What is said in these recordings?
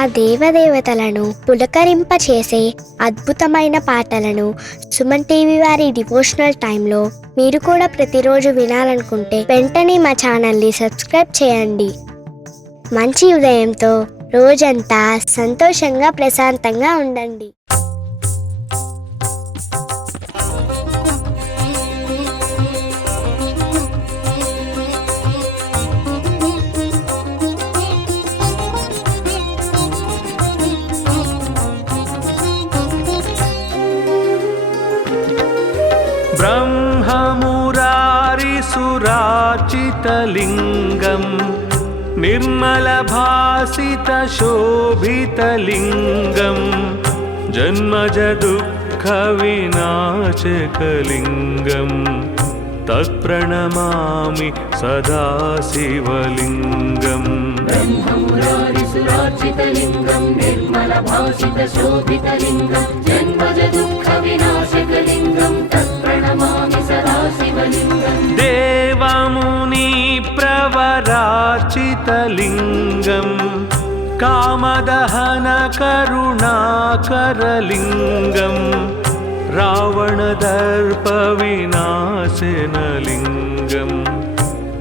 ఆ దేవదేవతలను పులకరింపచేసే అద్భుతమైన పాటలను సుమన్ టీవీ వారి డివోషనల్ టైంలో మీరు కూడా ప్రతిరోజు వినాలనుకుంటే వెంటనే మా ఛానల్ని సబ్స్క్రైబ్ చేయండి. మంచి ఉదయంతో రోజంతా సంతోషంగా ప్రశాంతంగా ఉండండి. ब्रह्ममुरारिसुराचितलिङ्गं निर्मलभासितशोभितलिङ्गं जन्मजदुःखविनाशकलिङ्गं तत्प्रणमामि सदा शिवलिङ्गम्. ब्रह्ममुरारिसुराचितलिङ्गं निर्मलभासितशोभितलिङ्गं जन्मजदुःखविनाशकलिङ्गं तत्प्रणमामि सदा शिवलिङ्गम्. देवमुनिप्रवराचितलिङ्गं कामदहनकरुणाकरलिङ्गं रावणदर्पविनाशनलिङ्गं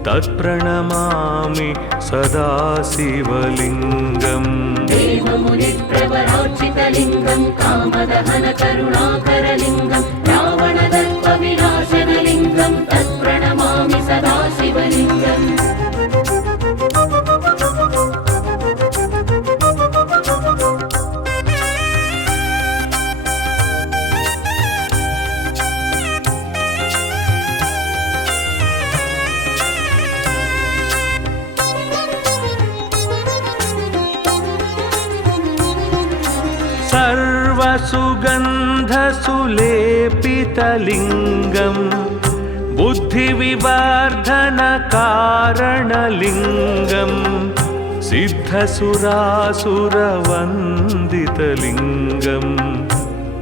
तत्प्रणमामि सदा शिवलिङ्गम्. देवमुनिप्रवराचितलिङ्गं कामदहनकरुणाकरलिङ्गं रावणदर्पविनाशनलिङ्गं तत्प्रणमामि सदा शिवलिङ्गम्. सर्वसुगन्धसुलेपितलिङ्गं बुद्धिविवर्धनकारणलिङ्गं सिद्धसुरासुरवन्दितलिङ्गं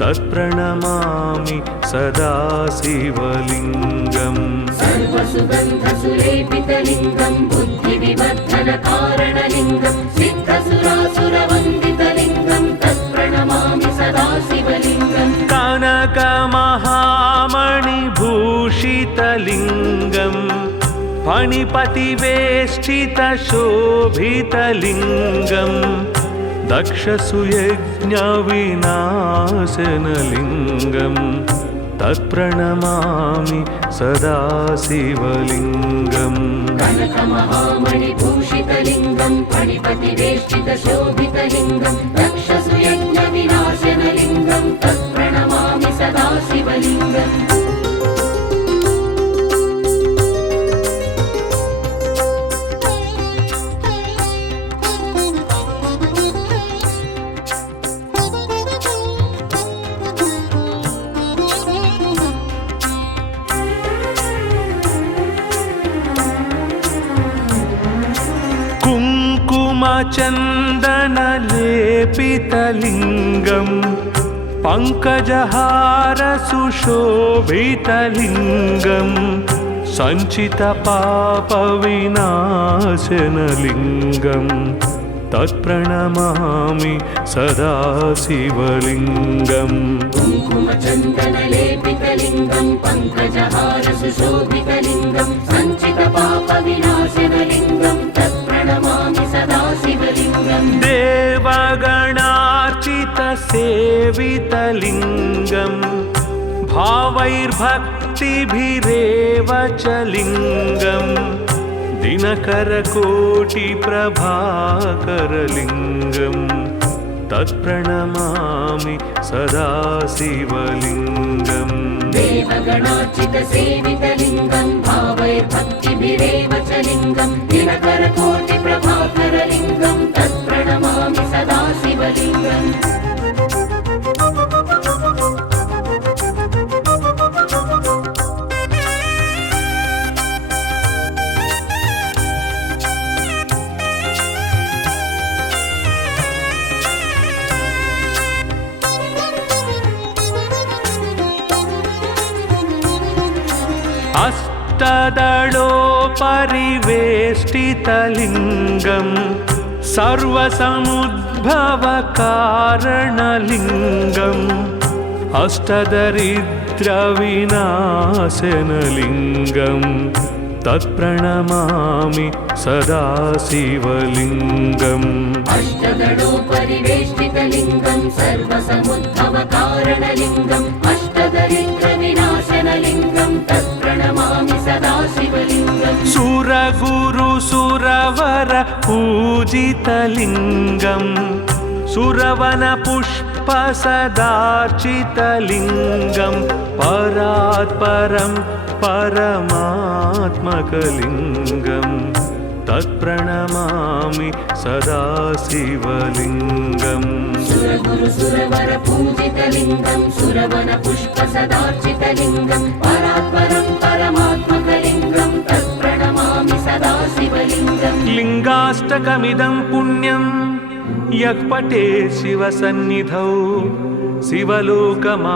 तत्प्रणमामि सदा शिवलिङ्गम्. सर्वसुगन्धसुलेपितलिङ्गं बुद्धिविवर्धनकारणलिङ्गं सिद्धसुरासुरवन्दितलिङ्गं तत्प्रणमामि सदा शिवलिङ्गम्. कनकमहामणिभूषितलिङ्गं फणिपतिवेष्टितशोभितलिङ्गं दक्षसुयज्ञविनाशनलिङ्गं तत्प्रणमामि सदा शिवलिङ्गम्. कनकमहामणिभूषितलिङ्गं फणिपतिवेष्टितशोभितलिङ्गं दक्षसुयज्ञविनाशनलिङ्गं तत्प्रणमामि सदा शिवलिङ्गम्. कुङ्कुमचन्दनलेपितलिङ्गं पङ्कजहारसुशोभितलिङ्गं सञ्चितपापविनाशनलिङ्गं तत्प्रणमामि सदा शिवलिङ्गम्. कुङ्कुमचन्दनलेपितलिङ्गं पङ्कजहारसुशोभितलिङ्गं सञ्चितपापविनाशनलिङ्गं तत्प्रणमामि सदा शिवलिङ्गम्. देवगणार्चितसेवितलिङ्गं भावैर्भक्तिभिरेव च लिङ्गं दिनकरकोटिप्रभाकरलिङ्गं तत्प्रणमामि सदा शिवलिङ्गम्. देवगणार्चितसेवितलिङ्गं भावैर्भक्तिभिरेव च लिङ्गं दिनकरकोटिप्रभाकरलिङ्गं तत्प्रणमामि सदा शिवलिङ्गम्. अष्टदलोपरिवेष्टितलिङ्गं सर्वसमुद्र उद्भवकारणलिङ्गम् अष्टदरिद्रविनाशनलिङ्गं तत्प्रणमामि सदा शिवलिङ्गम् अष्टदलोपरिवेष्टितलिङ्गं सर्वसमुद्भवकारणलिङ्गम् अष्टदरिद्रविनाशनलिङ्गं तत्प्रणमामि सदा शिवलिङ्गम् सुरगुरुसुरवर पूजितलिङ्गम् सुरवनपुष्पसदार्चितलिङ्गं परात्परं परमात्मकलिङ्गं तत्प्रणमामि सदा शिवलिङ्गम् सुरगुरुसुरवर पूजितलिङ्गं सुरवनपुष्पसदार्चितलिङ्गं परात्परं परमात्मकलिङ्गं तत्प्रणमामि सदा शिवलिङ्गम् लिङ्गाष्टकमिदं पुण्यं यः पठे शिवसन्निधौ शिवलोकमवाप्नोति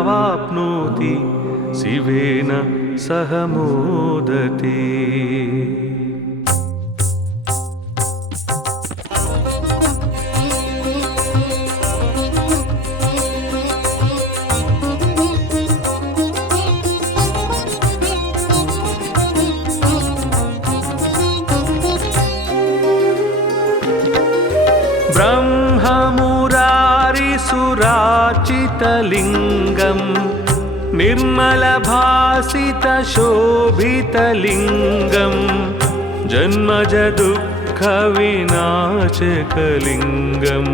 शिवेन सह मोदते। ब्रह्ममुरारिसुराचितलिङ्गं निर्मलभासितशोभितलिङ्गं जन्मजदुःखविनाशकलिङ्गं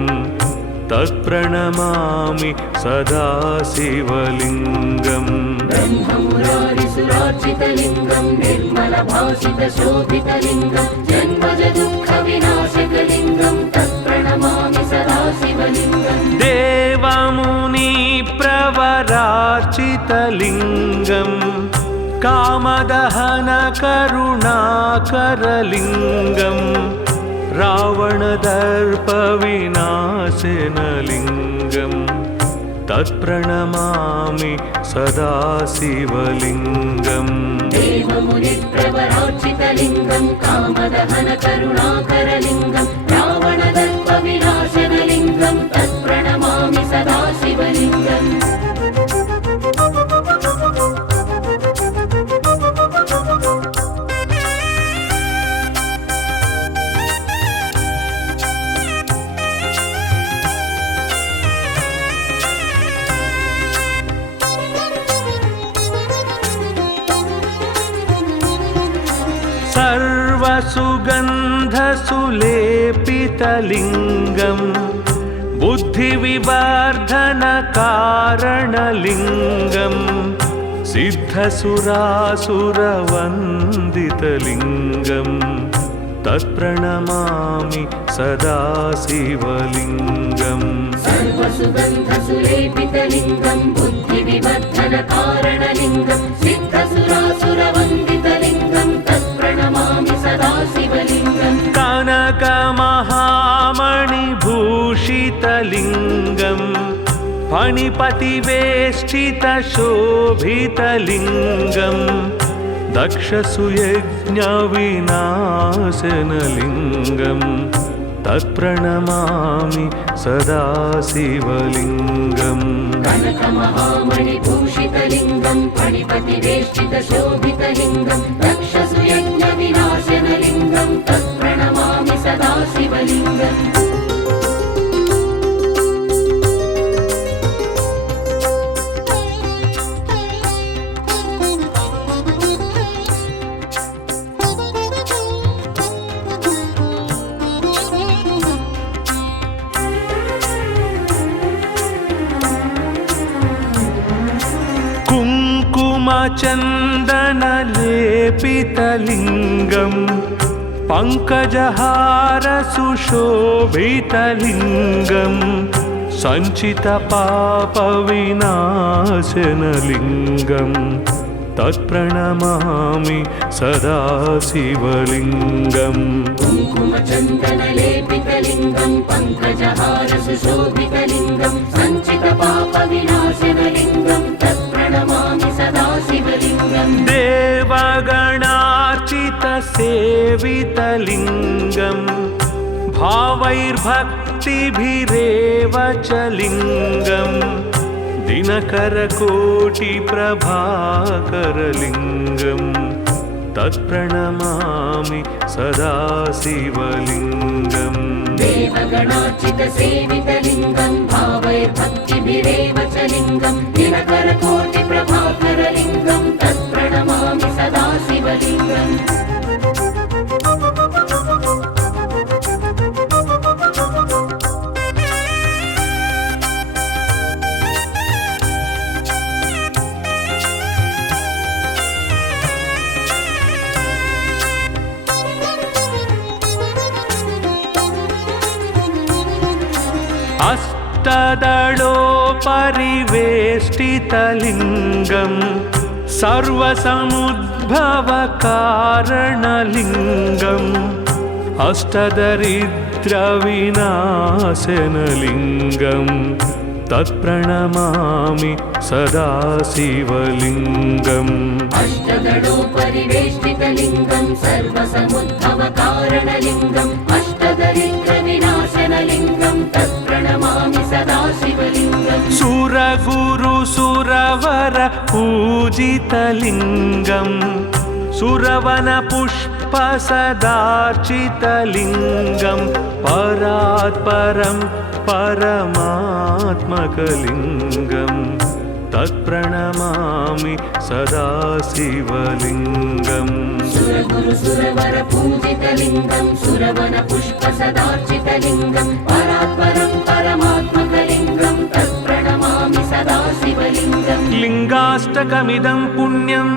तत्प्रणमामि सदा शिवलिङ्गम् ब्रह्ममुरारिसुरार्चितलिङ्गं निर्मलभासितशोभितलिङ्गं जन्मजदुःखविनाशकलिङ्गं तत्प्रणमामि सदा शिवलिङ्गम् देवमुनिप्रवरार्चितलिङ्गं कामदहनकरुणाकरलिङ्गं रावणदर्पविनाशनलिङ्गं तत्प्रणमामि सदा शिवलिङ्गम् देवमुनिप्रवरार्चितलिङ्गं कामदहनकरुणाकरलिङ्गं रावणदर्पविनाशनलिङ्गं तत्प्रणमामि सदा शिवलिङ्गम् सर्वसुगन्धसुलेपितलिङ्गं बुद्धिविवर्धनकारणलिङ्गं सिद्धसुरासुरवन्दितलिङ्गं तत्प्रणमामि सदा शिवलिङ्गम् सर्वसुगन्धसुलेपितलिङ्गं बुद्धिविवर्धनकारणलिङ्गं सिद्धसुरासुरवन्दितलिङ्गं तत्प्रणमामि सदा शिवलिङ्गम् कनकमहामणिभूषितलिङ्गं फणिपतिवेष्टितशोभितलिङ्गं दक्षसुयज्ञविनाशनलिङ्गं तत्प्रणमामि सदा शिवलिङ्गम् कनकमहामणिभूषितलिङ्गं फणिपतिवेष्टितशोभितलिङ्गं दक्षसुयज्ञविनाशनलिङ्गं तत्प्रणमामि सदा शिवलिङ्गम् कुङ्कुमचन्दनलेपितलिङ्गं पङ्कजहारसुशोभितलिङ्गं सञ्चितपापविनाशनलिङ्गं तत्प्रणमामि सदा शिवलिङ्गम् कुङ्कुमचन्दनलेपितलिङ्गं पङ्कजहारसुशोभितलिङ्गं सञ्चितपापविनाशनलिङ्गं तत्प्रणमामि सदा शिवलिङ्गम् देवगणार्चितसेवितलिङ्गं भावैर्भक्तिभिरेव च लिङ्गं दिनकरकोटिप्रभाकरलिङ्गं तत्प्रणमामि सदा शिवलिङ्गम् देवगणार्चितसेवितलिङ्गं भावैर्भक्तिभिरेव च लिङ्गं दिनकरकोटिप्रभाकरलिङ्गं तत्प्रणमामि सदा शिवलिङ्गम् अष्टदलोपरिवेष्टितलिङ्गं सर्वसमुद्भवकारणलिङ्गम् अष्टदरिद्रविनाशनलिङ्गं तत्प्रणमामि सदा शिवलिङ्गम् अष्टदलोपरिवेष्टितलिङ्गं सर्वसमुद्भवकारणलिङ्गम् अष्टदरिद्रविनाशनलिङ्गं तत्प्रणमामि सदा शिवलिङ्गम् सुरगुरुसुरवर पूजितलिङ्गं सुरवनपुष्पसदार्चितलिङ्गं परात्परं परमात्मकलिङ्गं तत्प्रणमामि सदा शिवलिङ्गम् सुरगुरुसुरवर पूजितलिङ्गं सुरवनपुष्पसदार्चितलिङ्गं परात्परं परमात्मकलिङ्गं तत्प्रणमामि सदा शिवलिङ्गम् लिङ्गाष्टकमिदं पुण्यं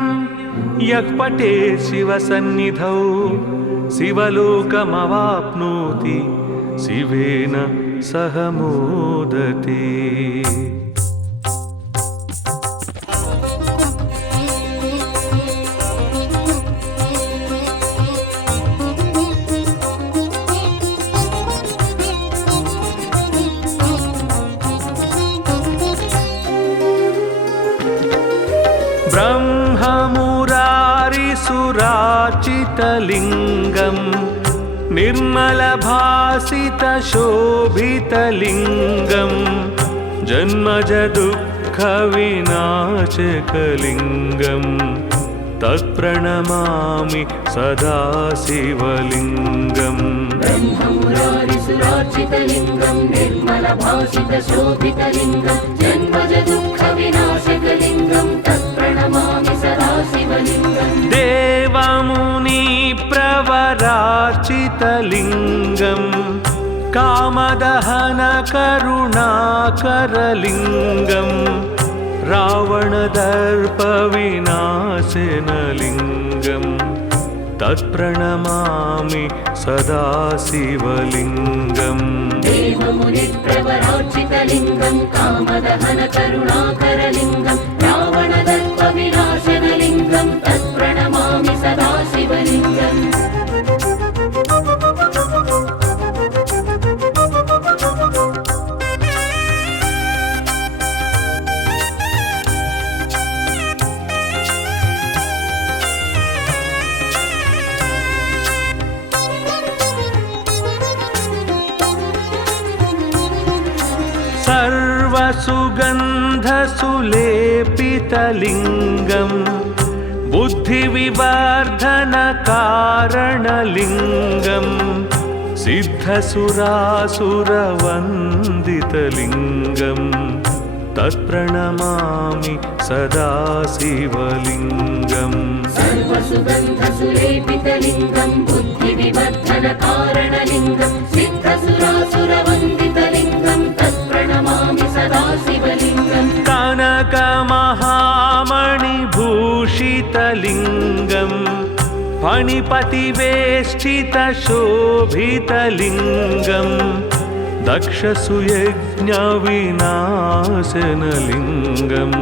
यः पठेत् शिवसन्निधौ शिवलोकमवाप्नोति शिवेन सह मोदते। ब्रह्ममुरारिसुरार्चितलिङ्गं निर्मलभासितशोभितलिङ्गं जन्मजदुःखविनाशकलिङ्गं तत्प्रणमामि सदा शिवलिङ्गम् ब्रह्ममुरारिसुरार्चितलिङ्गं निर्मलभासितशोभितलिङ्गं जन्मजदुःखविनाशकलिङ्गं तत्प्रणमामि सदा शिवलिङ्गम् देवमुनिप्रवरार्चितलिङ्गं कामदहनकरुणाकरलिङ्गं रावणदर्पविनाशनलिङ्गं तत्प्रणमामि सदा शिवलिङ्गम् देवमुनिप्रवरार्चितलिङ्गं कामदहनकरुणाकरलिङ्गं रावणदर्पविनाशनलिङ्गं तत्प्रणमामि सदा शिवलिङ्गम् सर्वसुगन्धसुलेपितलिङ्गं बुद्धिविवर्धनकारणलिङ्गं सिद्धसुरासुरवन्दितलिङ्गं तत्प्रणमामि सदा शिवलिङ्गम् सर्वसुगन्धसुलेपितलिङ्गं बुद्धिविवर्धनकारणलिङ्गं सिद्धसुरासुरवन्दितलिङ्गं तत्प्रणमामि सदा शिवलिङ्गम् कनकमहामणिभूषितलिङ्गं फणिपतिवेष्टितशोभितलिङ्गं दक्षसुयज्ञविनाशनलिङ्गं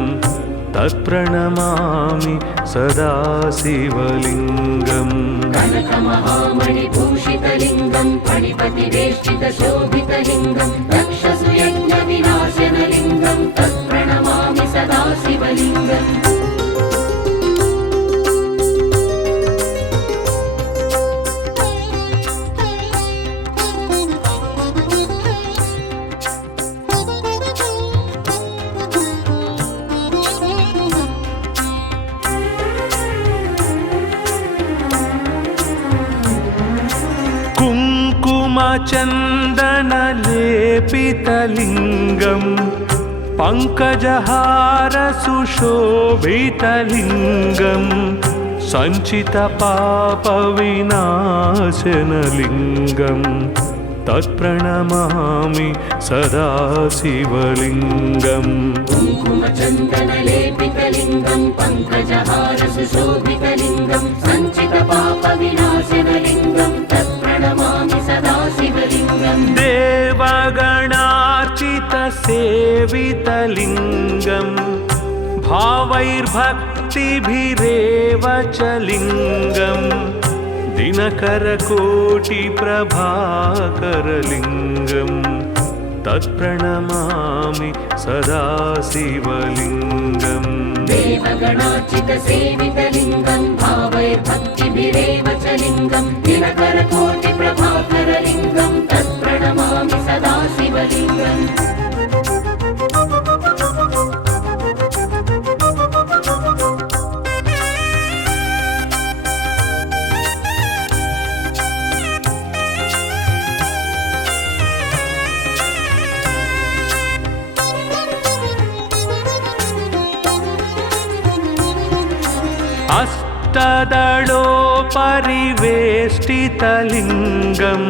तत्प्रणमामि सदा शिवलिङ्गम् कनकमहामणिभूषितलिङ्गं फणिपतिवेष्टितशोभितलिङ्गं दक्षसुयज्ञविनाशनलिङ्गं तत्प्रणमामि सदा शिवलिङ्गम् कुङ्कुमचन्दनलेपितलिङ्गं पङ्कजहारसुशोभितलिङ्गं सञ्चितपापविनाशनलिङ्गं तत्प्रणमामि सदा शिवलिङ्गम् कुङ्कुमचन्दनलेपितलिङ्गं पङ्कजहारसुशोभितलिङ्गं सञ्चितपापविनाशनलिङ्गं तत्प्रणमामि सदा शिवलिङ्गम् देवगणार्चितसेवितलिङ्गं भावैर्भक्तिभिरेव च लिङ्गं दिनकरकोटिप्रभाकरलिङ्गं तत्प्रणमामि सदा शिवलिङ्गम् देवगणार्चितसेवितलिङ्गं भावैर्भक्तिभिरेव च लिङ्गं दिनकरकोटिप्रभाकरलिङ्गं तत्प्रणमामि सदा शिवलिङ्गम् अष्टदलोपरिवेष्टितलिङ्गं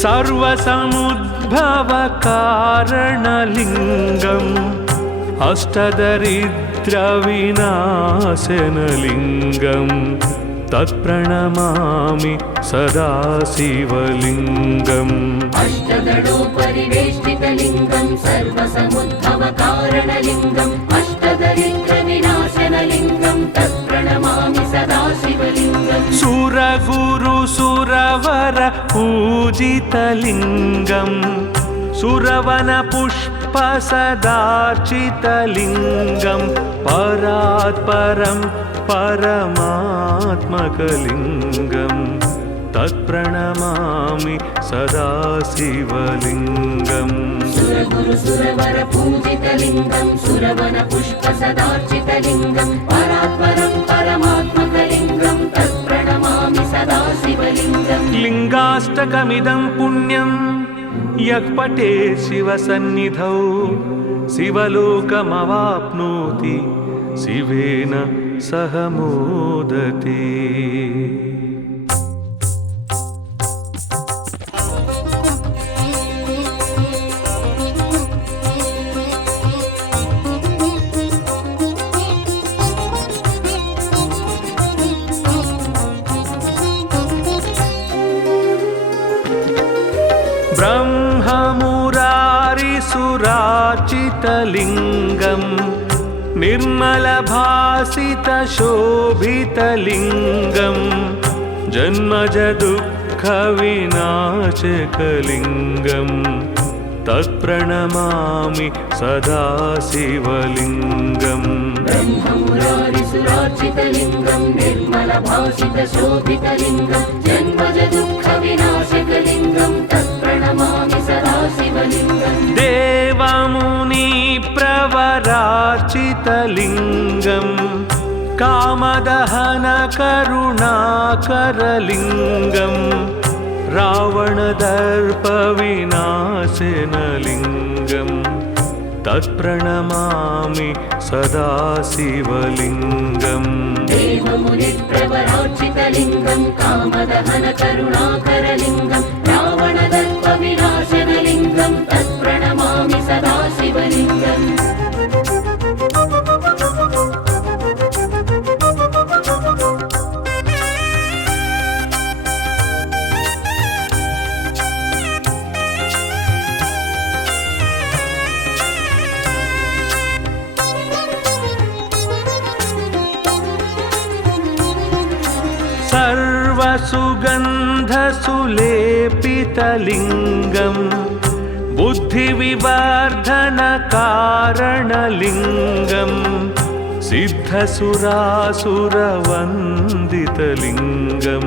सर्वसमुद्भवकारणलिङ्गम् अष्टदरिद्रविनाशनलिङ्गं तत्प्रणमामि सदा शिवलिङ्गम् अष्टदलोपरिवेष्टितलिङ्गं सर्वसमुद्भवकारणलिङ्गम् अष्टदरिद्रविनाशनलिङ्गं तत्प्रणमामि सदा शिवलिङ्गम् सुरगुरुसुरवर पूजितलिङ्गं सुरवनपुष्पसदार्चितलिङ्गं परात्परं परमात्मकलिङ्गं तत्प्रणमामि सदा शिवलिङ्गम् सुरगुरुसुरवर पूजितलिङ्गं सुरवनपुष्पसदार्चितलिङ्गं परात्परं परमात्मकलिङ्गं तत्प्रणमामि सदा शिवलिङ्गम् लिङ्गाष्टकमिदं पुण्यं यः पठेत् शिवसन्निधौ शिवलोकमवाप्नोति शिवेन सह मोदते। ब्रह्ममुरारिसुरार्चितलिङ्गं निर्मलभासितशोभितलिङ्गं जन्मजदुःखविनाशकलिङ्गं तत्प्रणमामि सदा शिवलिङ्गम् ब्रह्ममुरारिसुरार्चितलिङ्गं निर्मलभासितशोभितलिङ्गं जन्मजदुःखविनाशकलिङ्गं तत्प्रणमामि सदा शिवलिङ्गम् देवमुनिप्रवरार्चितलिङ्गं कामदहनकरुणाकरलिङ्गं रावणदर्पविनाशनलिङ्गं तत्प्रणमामि सदा शिवलिङ्गम् देवमुनिप्रवरार्चितलिङ्गं कामदहनकरुणाकरलिङ्गं रावणदर्पविनाशनलिङ्गं तत्प्रणमामि सदा शिवलिङ्गम् सर्वसुगन्धसुलेपितलिङ्गं बुद्धिविवर्धनकारणलिङ्गं सिद्धसुरासुरवन्दितलिङ्गं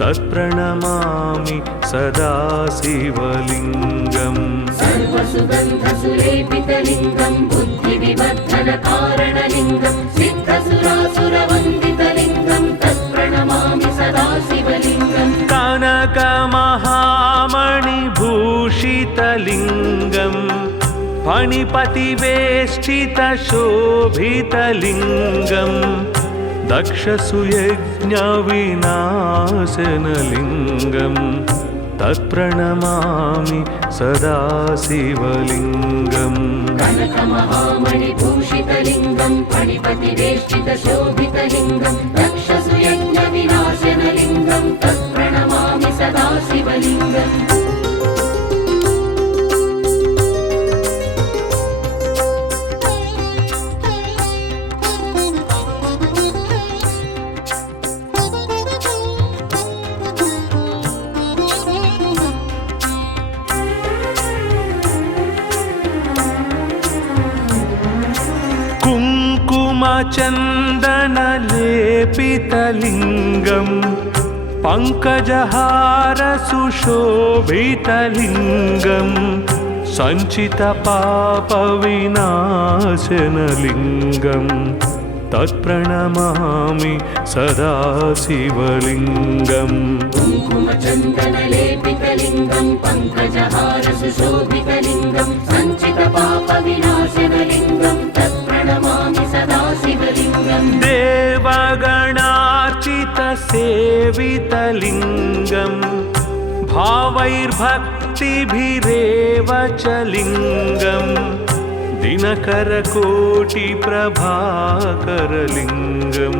तत्प्रणमामि सदा शिवलिङ्गम् सर्वसुगन्धसुलेपितलिङ्गं बुद्धिविवर्धनकारणलिङ्गं सिद्धसुरासुरवन्दितलिङ्गं तत्प्रणमामि सदा शिवलिङ्गम् कनकमहामणिमण्डितलिङ्गं भूषितलिङ्गं फणिपतिवेष्टितशोभितलिङ्गं दक्षसुयज्ञविनाशनलिङ्गं तत्प्रणमामि सदा शिवलिङ्गम् कनकमहामणिभूषितलिङ्गं फणिपतिवेष्टितशोभितलिङ्गं दक्षसुयज्ञविनाशनलिङ्गं तत्प्रणमामि सदा शिवलिङ्गम् कुङ्कुमचन्दनलेपितलिङ्गं पङ्कजहारसुशोभितलिङ्गं सञ्चितपापविनाशनलिङ्गं तत्प्रणमामि सदा शिवलिङ्गम् कुङ्कुमचन्दनलेपितलिङ्गं पङ्कजहारसुशोभितलिङ्गं सञ्चितपापविनाशनलिङ्गं तत्प्रणमामि सदा शिवलिङ्गम् देवगणार्चितसेवितलिङ्गं भावैर्भक्तिभिरेव च लिङ्गं दिनकरकोटिप्रभाकरलिङ्गं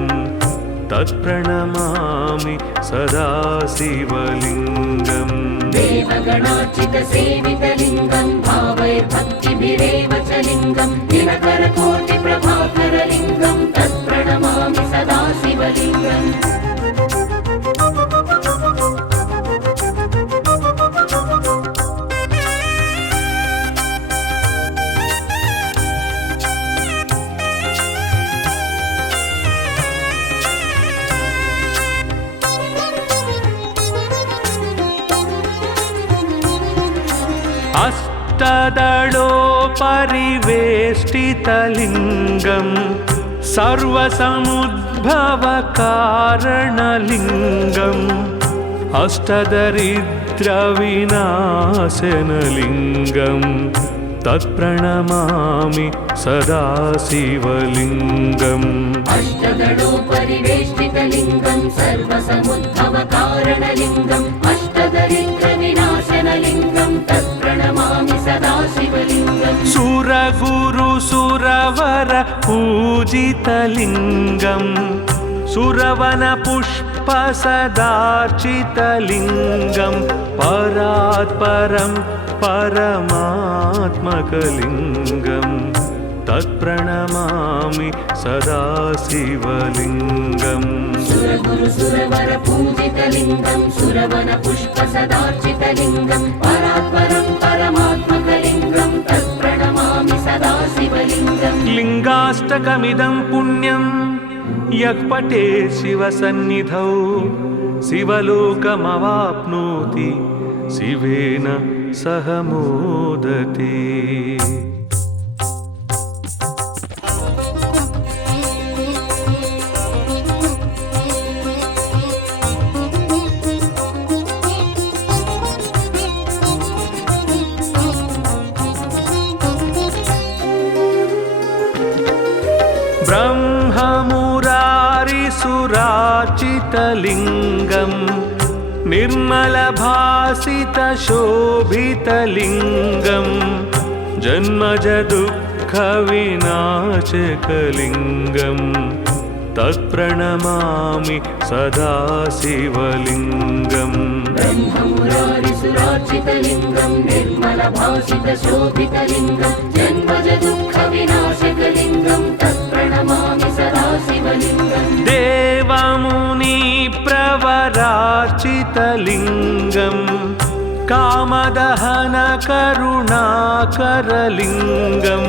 तत्प्रणमामि सदा शिवलिङ्गम् देवगणार्चितसेवितलिङ्गं भावैर्भक्तिभिरेव च लिङ्गं दिनकरकोटिप्रभाकरलिङ्गं तत्प्रणमामि सदा शिवलिङ्गम् अष्टदलोपरिवेष्टितलिङ्गं सर्वसमुद्भवकारणलिङ्गम् अष्टदरिद्रविनाशनलिङ्गं तत्प्रणमामि सदा शिवलिङ्गम् अष्टदलोपरिवेष्टितलिङ्गं सर्वसमुद्भवकारणलिङ्गम् अष्टदरिद्रविनाशनलिङ्गं तत्प्रणमामि सदा शिवलिङ्गम् सुरगुरुसुरवर पूजितलिङ्गं सुरवनपुष्पसदार्चितलिङ्गं परात्परं परमात्मकलिङ्गं तत्प्रणमामि सदा शिवलिङ्गम् सुरगुरुसुरवरपूजितलिङ्गं सुरवनपुष्पसदार्चितलिङ्गं परात्परं परमात्मकलिङ्गं तत्प्रणमामि सदा शिवलिङ्गम् लिङ्गाष्टकमिदं पुण्यं यः पठे शिवसन्निधौ शिवलोकमवाप्नोति शिवेन सह मोदते। ब्रह्ममुरारिसुरार्चितलिङ्गं निर्मलभासितशोभितलिङ्गं जन्मजदुःखविनाशकलिङ्गं तत्प्रणमामि सदा शिवलिङ्गम् ब्रह्ममुरारिसुरार्चितलिङ्गं निर्मलभासितशोभितलिङ्गं जन्मजदुःखविनाशकलिङ्गं तत्प्रणमामि सदा शिवलिङ्गम् देवमुनिप्रवरार्चितलिङ्गं कामदहनकरुणाकरलिङ्गं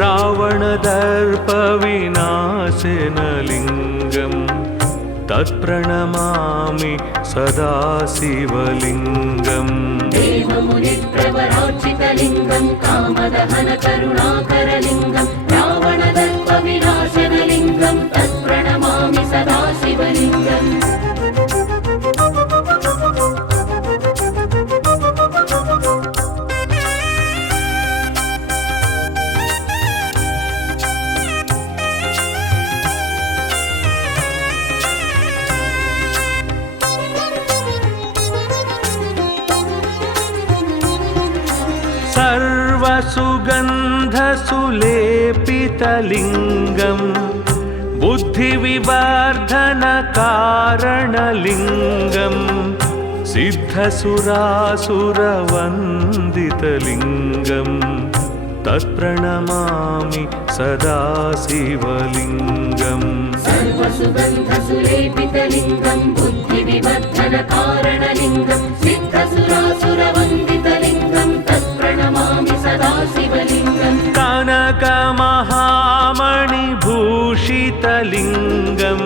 रावणदर्पविनाशनलिङ्गं तत्प्रणमामि सदा शिवलिङ्गम् देवमुनिप्रवरार्चितलिङ्गं कामदहनकरुणाकरलिङ्गं रावणदर्पविनाशनलिङ्गं तत्प्रणमामि सदा शिवलिङ्गम् सर्वसुगन्धसुलेपितलिङ्गं बुद्धिविवर्धनकारणलिङ्गं सिद्धसुरासुरवन्दितलिङ्गं तत्प्रणमामि सदा शिवलिङ्गम् सर्वसुगन्धसुलेपितलिङ्गं बुद्धिविवर्धनकारणलिङ्गं सिद्धसुरासुरवन्दितलिङ्गं तत्प्रणमामि सदा शिवलिङ्गम् कनकमहामणिभूषितलिङ्गं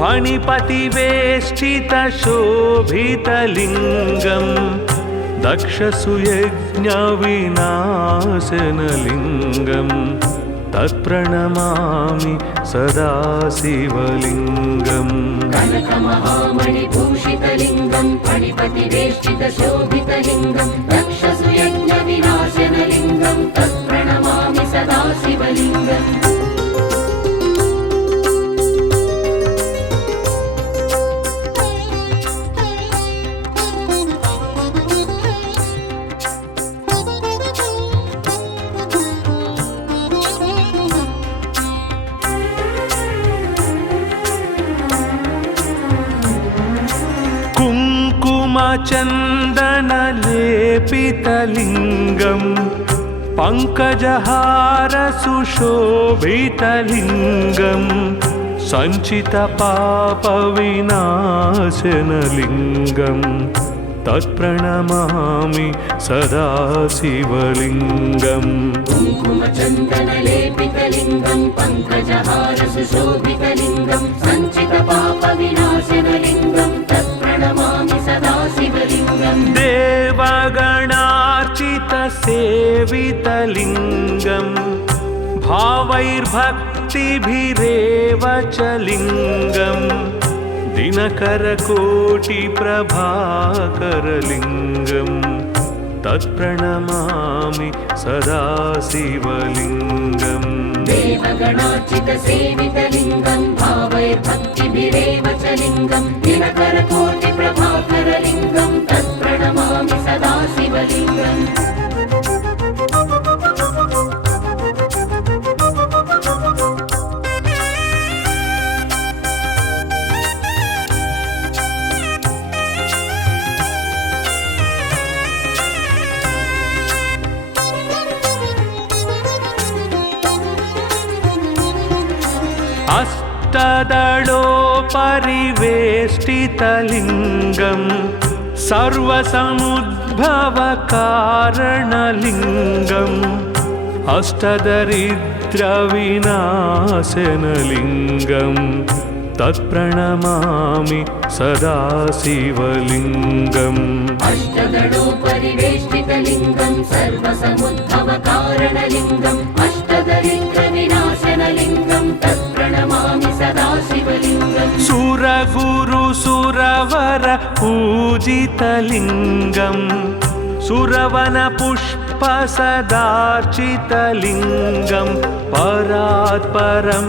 फणिपतिवेष्टितशोभितलिङ्गं दक्षसुयज्ञविनाशनलिङ्गं तत्प्रणमामि सदा शिवलिङ्गम् कनकमहामणिभूषितलिङ्गं फणिपतिवेष्टितशोभितलिङ्गं दक्षसुयज्ञविनाशनलिङ्गं तत्प्रणमामि सदा शिवलिङ्गम् कुङ्कुमचन्दनलेपितलिङ्गं पङ्कजहारसुशोभितलिङ्गं सञ्चितपापविनाशनलिङ्गं तत्प्रणमामि सदा शिवलिङ्गम् कुङ्कुमचन्दनलेपितलिङ्गं पङ्कजहारसुशोभितलिङ्गं सञ्चितपापविनाशनलिङ्गं तत्प्रणमामि सदा शिवलिङ्गम् देवगणार्चितसेवितलिङ्गं भावैर्भक्तिभिरेव च लिङ्गं दिनकरकोटिप्रभाकरलिङ्गं तत्प्रणमामि सदा शिवलिङ्गम् देवगणार्चितसेवितलिङ्गं भावैर्भक्तिभिरेव च लिङ्गं दिनकरकोटिप्रभाकरलिङ्गं तत्प्रणमामि सदा शिवलिङ्गम् अष्टदलोपरिवेष्टितलिङ्गं सर्वसमुद्भवकारणलिङ्गम् अष्टदरिद्रविनाशनलिङ्गं तत्प्रणमामि सदा शिवलिङ्गम् अष्टदलोपरिवेष्टितलिङ्गं सर्वसमुद्भवकारणलिङ्गम् अष्टदरिद्रविनाशनलिङ्गं तत्प्रणमामि सदा शिवलिङ्गम् सुरगुरुसुरवर पूजितलिङ्गं सुरवनपुष्पसदार्चितलिङ्गं परात्परं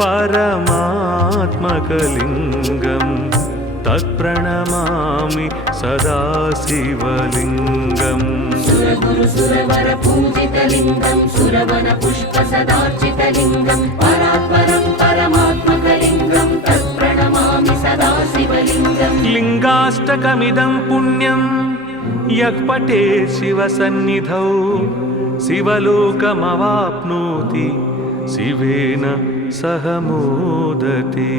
परमात्मकलिङ्गं तत्प्रणमामि सदा शिवलिङ्गम् सुरगुरुसुरवर पूजितलिङ्गं सुरवनपुष्पसदार्चितलिङ्गं परात्परं परमात्मकलिङ्गं तत्प्रणमामि सदा शिवलिङ्गम् लिङ्गाष्टकमिदं पुण्यं यः पठेत् शिवसन्निधौ शिवलोकमवाप्नोति शिवेन सह मोदते।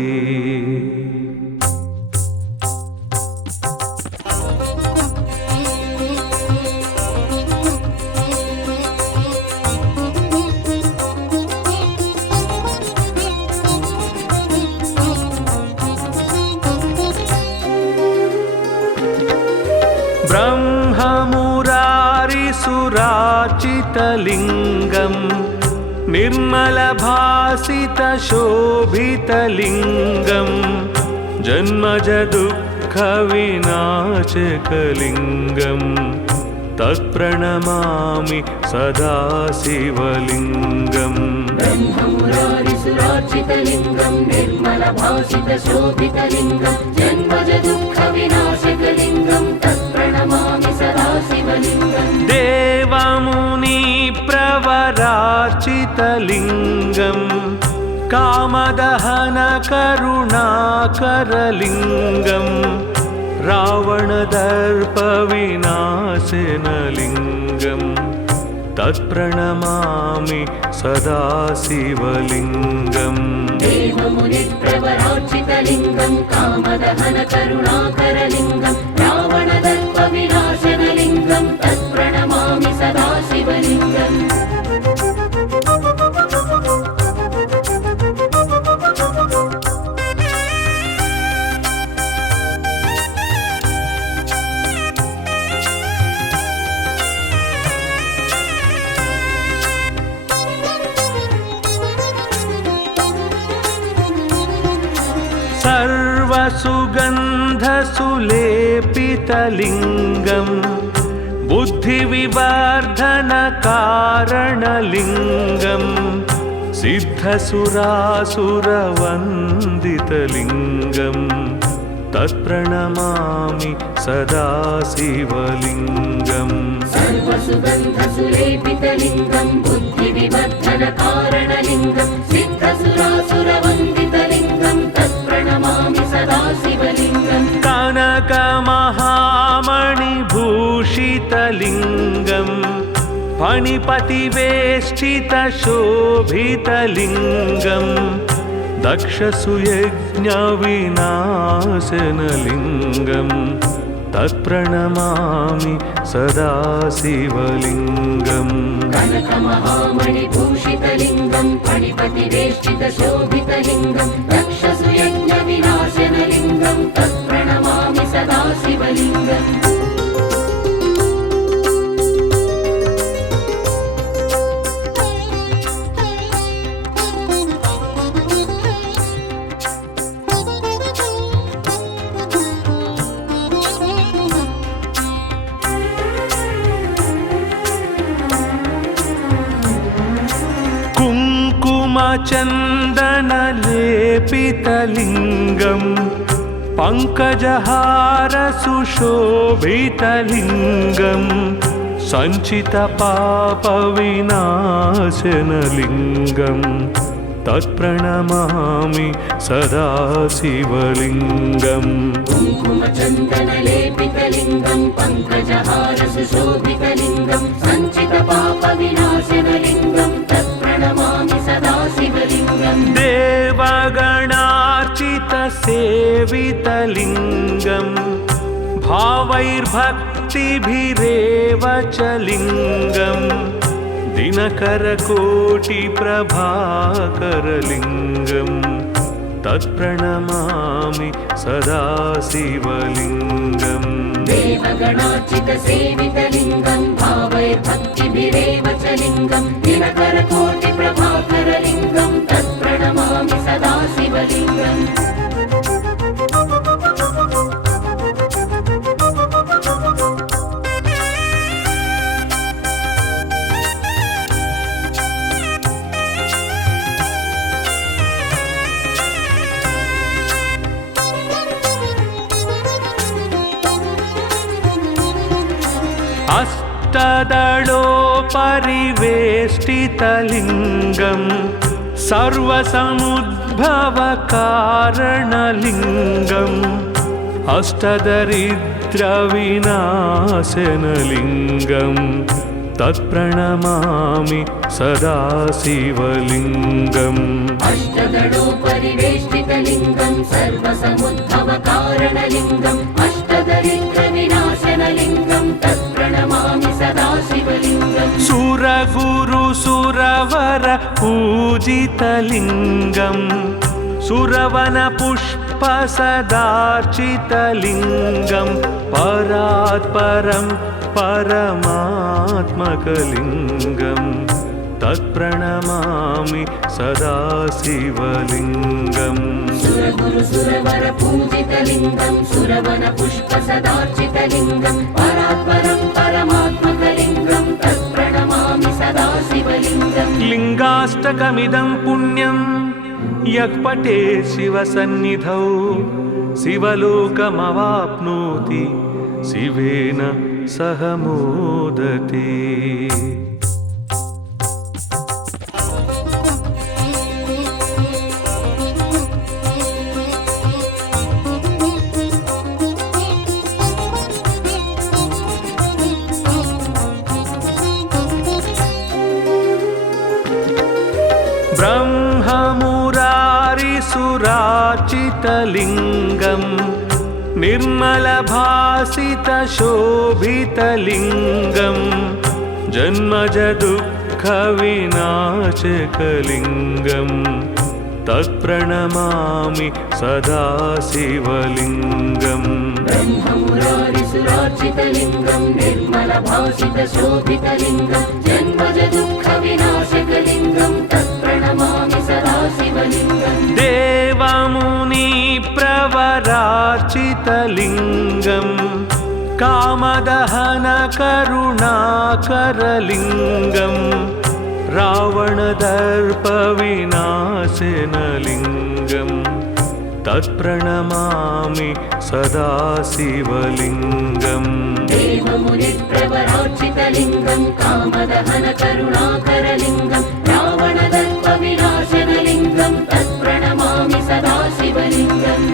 ब्रह्ममुरारिसुराचितलिङ्गं निर्मलभासितशोभितलिङ्गं जन्मजदुःखविनाशकलिङ्गं तत्प्रणमामि सदा शिवलिङ्गम् ब्रह्ममुरारिसुरार्चितलिङ्गं निर्मलभासितशोभितलिङ्गं जन्मजदुःखविनाशकलिङ्गं तत्प्रणमामि सदा शिवलिङ्गम् देवं शिवरार्चितलिङ्गं कामदहनकरुणाकरलिङ्गं रावणदर्पविनाशनलिङ्गं तत्प्रणमामि सदा शिवलिङ्गम् देवमुनिप्रवरार्चितलिङ्गं कामदहनकरुणाकरलिङ्गं रावणदर्पविनाशनलिङ्गं तत्प्रणमामि सदा शिवलिङ्गम् सर्वसुगन्धसुलेपितलिङ्गं बुद्धिविवर्धनकारणलिङ्गं सिद्धसुरासुरवन्दितलिङ्गं तत्प्रणमामि सदा शिवलिङ्गम् सर्वसुगन्धसुलेपितलिङ्गं बुद्धिविवर्धनकारणलिङ्गं सिद्धसुरासुरवन्दितलिङ्गं तत्प्रणमामि सदा शिवलिङ्गम् कनकमहामणिभूषितलिङ्गं फणिपतिवेष्टितशोभितलिङ्गं दक्षसुयज्ञविनाशनलिङ्गं तत्प्रणमामि सदा शिवलिङ्गम् कनकमहामणिभूषितलिङ्गं फणिपतिवेष्टितशोभितलिङ्गं दक्षसुयज्ञविनाशनलिङ्गं तत्प्रणमामि सदा शिवलिङ्गम् कुङ्कुमचन्दनलेपितलिङ्गं पङ्कजहारसुशोभितलिङ्गं सञ्चितपापविनाशनलिङ्गं तत्प्रणमामि सदा शिवलिङ्गम् कुङ्कुमचन्दनलेपितलिङ्गं पङ्कजहारसुशोभितलिङ्गं सञ्चितपापविनाशनलिङ्गं तत्प्रणमामि सदा शिवलिङ्गम् देवगणार्चितसेवितलिङ्गं भावैर्भक्तिभिरेव च लिङ्गं दिनकरकोटिप्रभाकरलिङ्गं तत्प्रणमामि सदा शिवलिङ्गम् देवगणार्चितसेवितलिङ्गं भावैर्भक्तिभिरेव च लिङ्गं दिनकरकोटिप्रभाकरलिङ्गं तत्प्रणमामि सदा शिवलिङ्गम् अष्टदलोपरिवेष्टितलिङ्गं सर्वसमुद्भवकारणलिङ्गम् अष्टदरिद्रविनाशनलिङ्गं तत्प्रणमामि सदा शिवलिङ्गम् अष्टदलोपरिवेष्टितलिङ्गं सर्वसमुद्भवकारणलिङ्गम् अष्टदरिद्रविनाशनलिङ्गं तत्प्रणमामि सदा शिवलिङ्गम् सुरगुरुसुरवर पूजितलिङ्गं सुरवनपुष्पसदार्चितलिङ्गं परात्परं परमात्मकलिङ्गं तत्प्रणमामि सदा शिवलिङ्गम् सुरगुरुसुरवर पूजितलिङ्गं सुरवनपुष्पसदार्चितलिङ्गं परात्परं परमात्मकलिङ्गं तत्प्रणमामि सदा शिवलिङ्गम् लिङ्गाष्टकमिदं पुण्यं यः पठे शिवसन्निधौ शिवलोकमवाप्नोति शिवेन सह मोदते। सुराचितलिङ्गम् निर्मलभासितशोभितलिङ्गम् जन्मजदुःखविनाशकलिङ्गम् तत्प्रणमामि सदा शिवलिङ्गम् ब्रह्ममुरारिसुरार्चितलिङ्गं निर्मलभासितशोभितलिङ्गं जन्मजदुःखविनाशकलिङ्गं तत्प्रणमामि सदा शिवलिङ्गम् देवमुनिप्रवरार्चितलिङ्गम् कामदहनकरुणाकरलिङ्गम् रावणदर्पविनाशनलिङ्गम् तत्प्रणमामि सदा शिवलिङ्गम् देवमुनिप्रवरार्चितलिङ्गं कामदहनकरुणाकरलिङ्गं रावणदर्पविनाशनलिङ्गं तत्प्रणमामि सदा शिवलिङ्गम्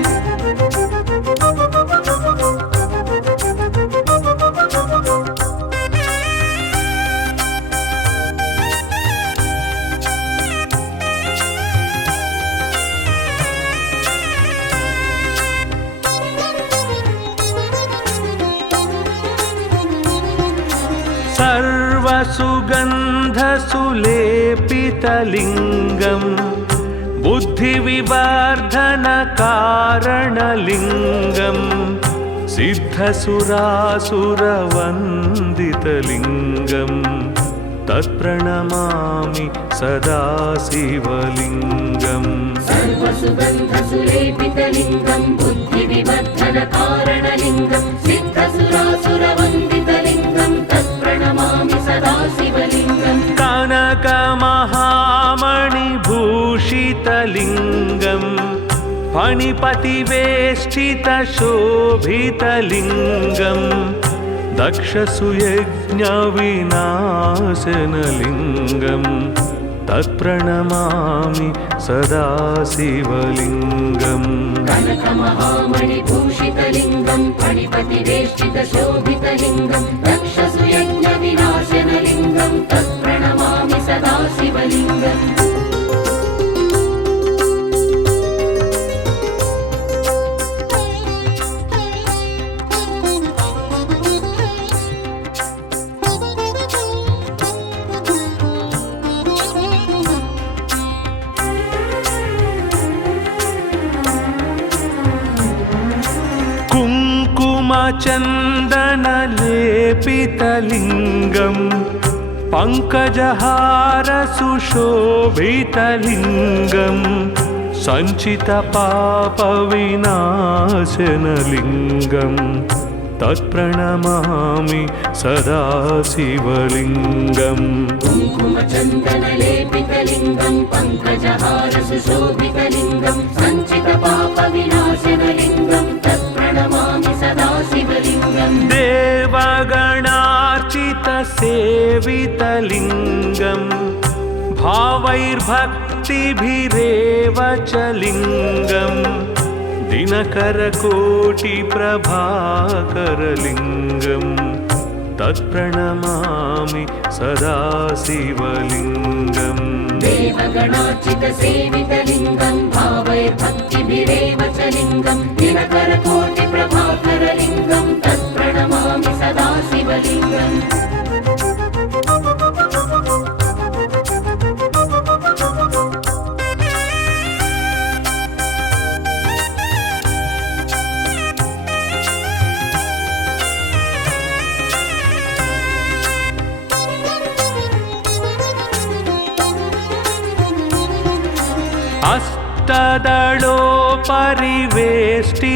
सर्वसुगन्धसुलेपितलिङ्गम् बुद्धिविवर्धनकारणलिङ्गम् सिद्धसुरासुरवन्दितलिङ्गम् तत्प्रणमामि सदा शिवलिङ्गम् सर्वसुगन्धसुलेपितलिङ्गं बुद्धिविवर्धनकारणलिङ्गं सिद्धसुरासुरवन्दितलिङ्गं तत्प्रणमामि सदा शिवलिङ्गम् कनकमहामणिभूषितलिङ्गम् फणिपतिवेष्टितशोभितलिङ्गम् दक्षसुयज्ञविनाशनलिङ्गम् तत्प्रणमामि सदा शिवलिङ्गम् कनकमहामणिभूषितलिङ्गं फणिपतिवेष्टितशोभितलिङ्गं दक्षसुयज्ञविनाशनलिङ्गं तत्प्रणमामि सदा शिवलिङ्गम् कुङ्कुमचन्दनलेपितलिङ्गम् पङ्कजहारसुशोभितलिङ्गम् सञ्चितपापविनाशनलिङ्गम् तत्प्रणमामि सदा शिवलिङ्गम् कुङ्कुमचन्दनलेपितलिङ्गं पङ्कजहारसुशोभितलिङ्गं सञ्चितपापविनाशनलिङ्गं तत्प्रणमामि सदा शिवलिङ्गम् देवगणार्चितसेवितलिङ्गम् भावैर्भक्तिभिरेव च लिङ्गम् दिनकरकोटिप्रभाकरलिङ्गम् तत्प्रणमामि सदा शिवलिङ्गम् देवगणार्चितसेवितलिङ्गं भावैर्भक्तिभिरेव च लिङ्गं दिनकरकोटिप्रभाकरलिङ्गं तत्प्रणमामि सदा शिवलिङ्गम्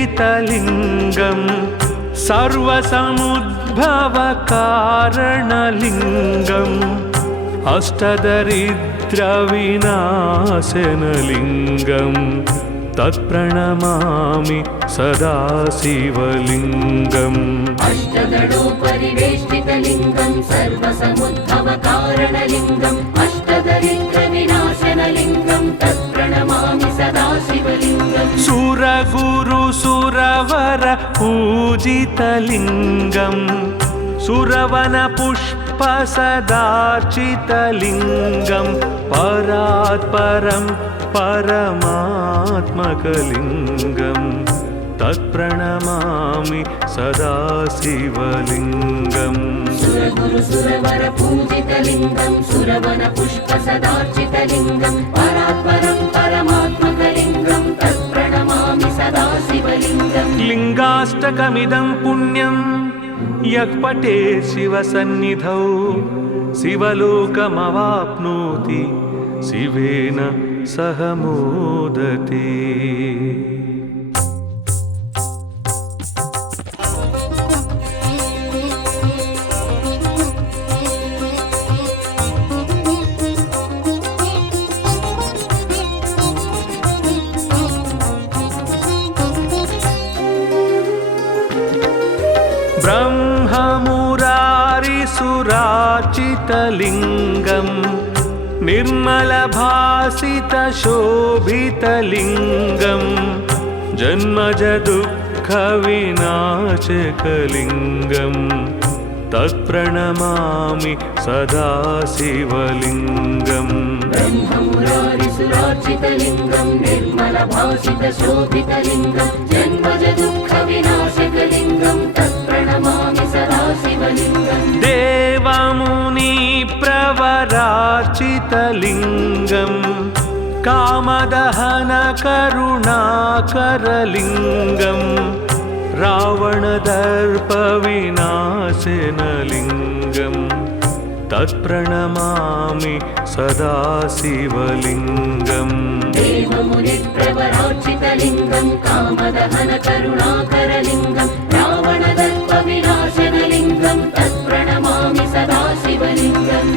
अष्टदलोपरिवेष्टितलिङ्गम् सर्वसमुद्भवकारणलिङ्गम् अष्टदरिद्रविनाशनलिङ्गम् तत्प्रणमामि सदा शिवलिङ्गम् अष्टदलोपरिवेष्टितलिङ्गं सर्वसमुद्भवकारणलिङ्गम् अष्टदरिद्रविनाशनलिङ्गं तत्प्रणमामि सदा शिवलिङ्गम् सुरगुरुसुरवर पूजितलिङ्गम् सुरवनपुष्पसदार्चितलिङ्गम् परात् परं परमात्मकलिङ्गं तत्प्रणमामि सदा शिवलिङ्गम् सुरगुरु सुरवर पूजितलिङ्गं सुरवन पुष्प सदार्चितलिङ्गं परात्परं परमात्मकलिङ्गं तत्प्रणमामि सदा शिवलिङ्गम् लिङ्गाष्टकमिदं पुण्यं यः पठेत् शिवसन्निधौ शिवलोकमवाप्नोति शिवेन सह मोदते। ब्रह्ममुरारिसुरार्चितलिङ्गं निर्मलभासितशोभितलिङ्गं जन्मजदुःखविनाशकलिङ्गं तत्प्रणमामि सदा शिवलिङ्गम् ब्रह्ममुरारिसुरार्चितलिङ्गं निर्मलभासितशोभितलिङ्गं जन्मजदुःखविनाशकलिङ्गं तत्प्रणमामि सदा शिवलिङ्गम् देवमुनिप्रवरार्चितलिङ्गं कामदहनकरुणाकरलिङ्गं रावणदर्पविनाशनलिङ्गं तत्प्रणमामि सदा शिवलिङ्गम् देवमुनिप्रवरार्चितलिङ्गं कामदहनकरुणाकरलिङ्गं रावणदर्पविनाशनलिङ्गं तत्प्रणमामि सदा शिवलिङ्गम्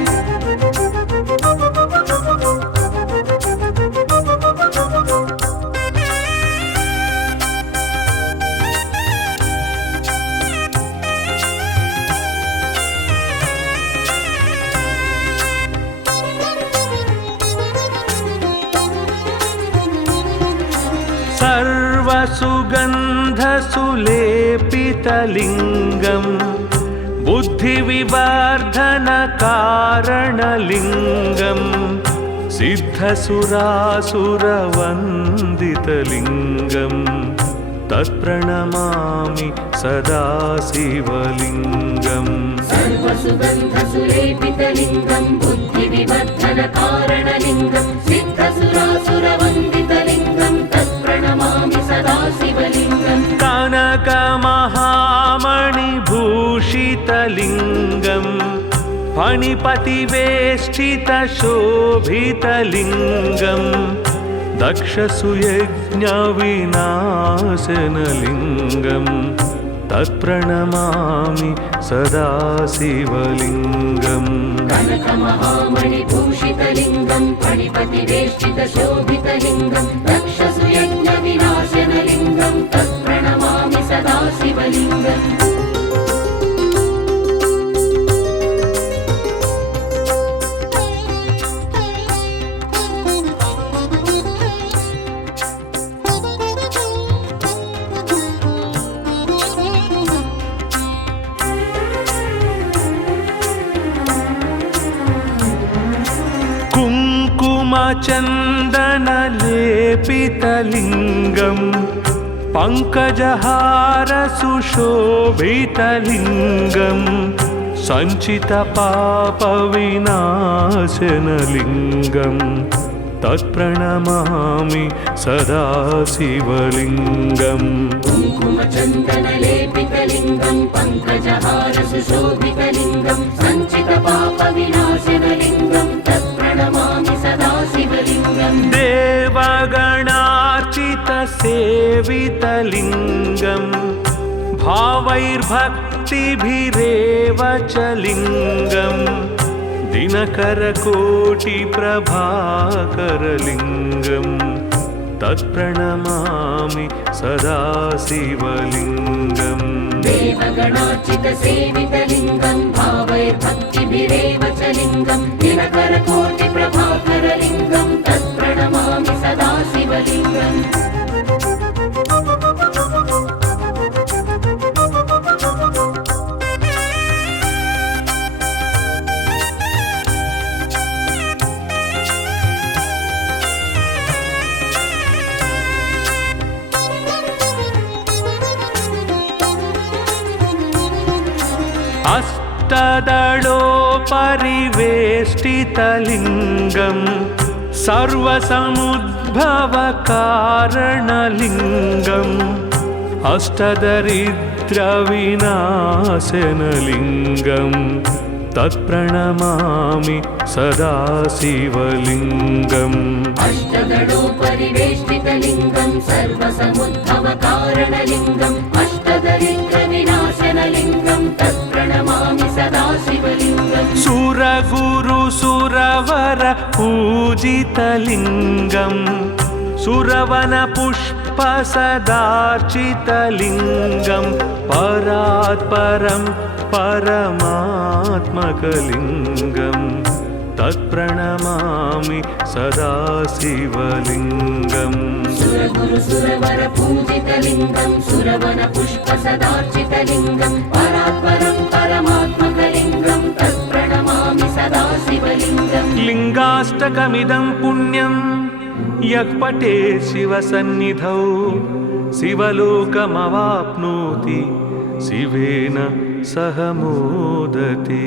सर्वसुगन्धसुलेपितलिङ्गं बुद्धिविवर्धनकारणलिङ्गं सिद्धसुरासुरवन्दितलिङ्गं तत्प्रणमामि सदा शिवलिङ्गम् सर्वसुगन्धसुलेपितलिङ्गं बुद्धिविवर्धनकारणलिङ्गं सिद्धसुरासुरवन्दितलिङ्गं तत्प्रणमामि सदा शिवलिङ्गम् कनकमहामणिभूषितलिङ्गं फणिपतिवेष्टितशोभितलिङ्गं दक्षसुयज्ञविनाशनलिङ्गं तत्प्रणमामि सदा शिवलिङ्गम् कनकमहामणिभूषितलिङ्गं फणिपतिवेष्टितशोभितलिङ्गं दक्षसुयज्ञविनाशनलिङ्गं तत्प्रणमामि सदा शिवलिङ्गम् कुङ्कुमचन्दनलेपितलिङ्गं पङ्कजहारसुशोभितलिङ्गं सञ्चितपापविनाशनलिङ्गं तत्प्रणमामि सदा शिवलिङ्गम् कुङ्कुमचन्दनलेपितलिङ्गं पङ्कजहारसुशोभितलिङ्गं सञ्चितपापविनाशनलिङ्गं तत्प्रणमामि सदा शिवलिङ्गम् देवगणार्चितसेवितलिङ्गं भावैर्भक्तिभिरेव च लिङ्गं दिनकरकोटिप्रभाकरलिङ्गं तत्प्रणमामि सदा शिवलिङ्गम् देवगणार्चितसेवितलिङ्गं भावैर्भक्तिभिरेव च लिङ्गं दिनकरकोटिप्रभाकरलिङ्गं तत्प्रणमामि सदा शिवलिङ्गम् अष्टदलोपरिवेष्टितलिङ्गम् सर्वसमुद्भवकारणलिङ्गम् अष्टदरिद्रविनाशनलिङ्गम् तत्प्रणमामि सदा शिवलिङ्गम् अष्टदलोपरिवेष्टितलिङ्गं सर्वसमुद्भवकारणलिङ्गम् अष्टदरिद्रविनाशनलिङ्गं तत्प्रणमामि सदा शिवलिङ्गम् सुरगुरुसुरवर पूजितलिङ्गम् सुरवनपुष्पसदार्चितलिङ्गं परात्परं परमात्मकलिङ्गम् तत्प्रणमामि सदा शिवलिङ्गम् सुरगुरुसुरवर पूजितलिङ्गं सुरवनपुष्पसदार्चितलिङ्गं परात्परं परमात्मकलिङ्गं तत्प्रणमामि सदा शिवलिङ्गम् लिङ्गाष्टकमिदं पुण्यं यः पठेत् शिवसन्निधौ शिवलोकमवाप्नोति शिवेन सह मोदते।